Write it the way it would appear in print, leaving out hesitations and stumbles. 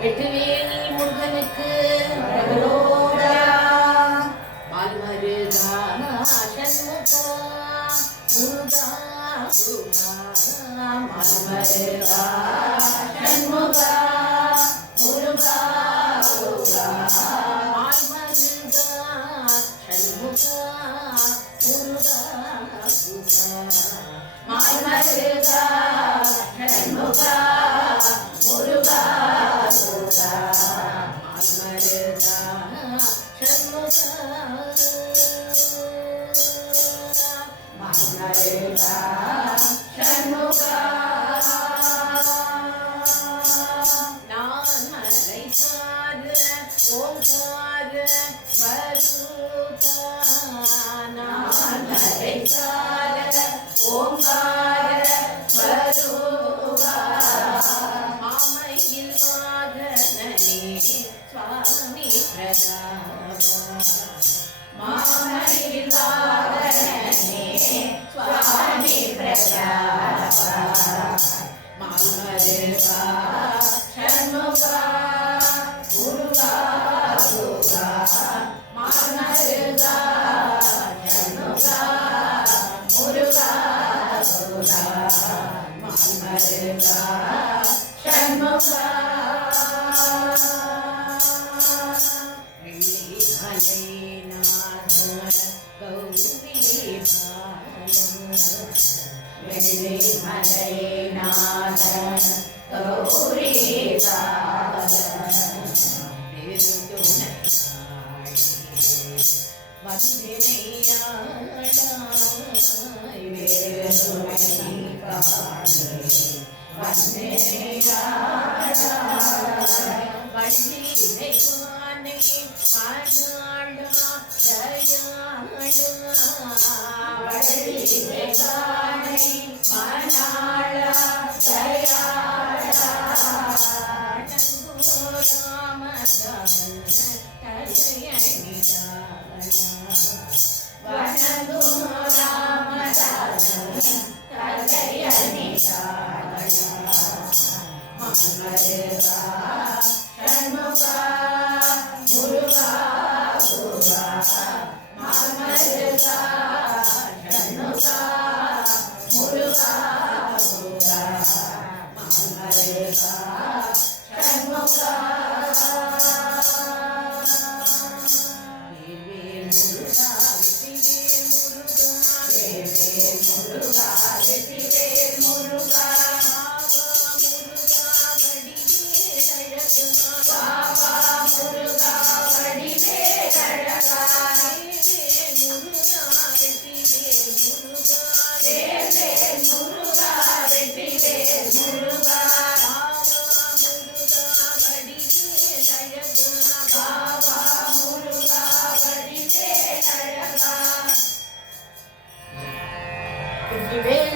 வெற்றிவேல் முருகனுக்கு மால்மருகா சண்முகா முருகா மால்மருகா சண்முகா முருகா மால்மருகா சண்முகா முருகா மால்மருகா சண்முகா முருகா மால்மருகா சண்முகா மால்மருகா சண்முகா நான் மலை சார ஓங்கார ஸ்வரூபா நான் மலை சார ஓங்கார ஸ்வரூபா மாமையில் வாகனனே சுவாமி பிரதாபா மாமையில் வாகனனே சுவாமி பிரதாபா மால்மருகா சண்முகா முருகா முருகா மால்மருகா சண்முகா முருகா முருகா மால்மருகா சண்முகா வெள்ளிமலைநாத கௌரி வெள்ளிமலைநாத கௌரி வந்தனையாய் வள்ளினை வானை மணாளா தயாளா வள்ளினை வானை மணாளா தயாளா ராமதான தயனிதாளா வணங்கோ ராமதான தயனிதாளா மால்மருகா சண்முகா முருகா முருகா மால்மருகா சண்முகா முருகா முருகா மால்மருகா சண்முகா வெற்றிவேல் முருகா வெற்றிவேல் முருகா பாபா முருகா வடிவேல் அழகா வேல்வேல் முருகா வெற்றிவேல் முருகா பாபா முருகா வடிவேல் அழகா வெற்றிவேல்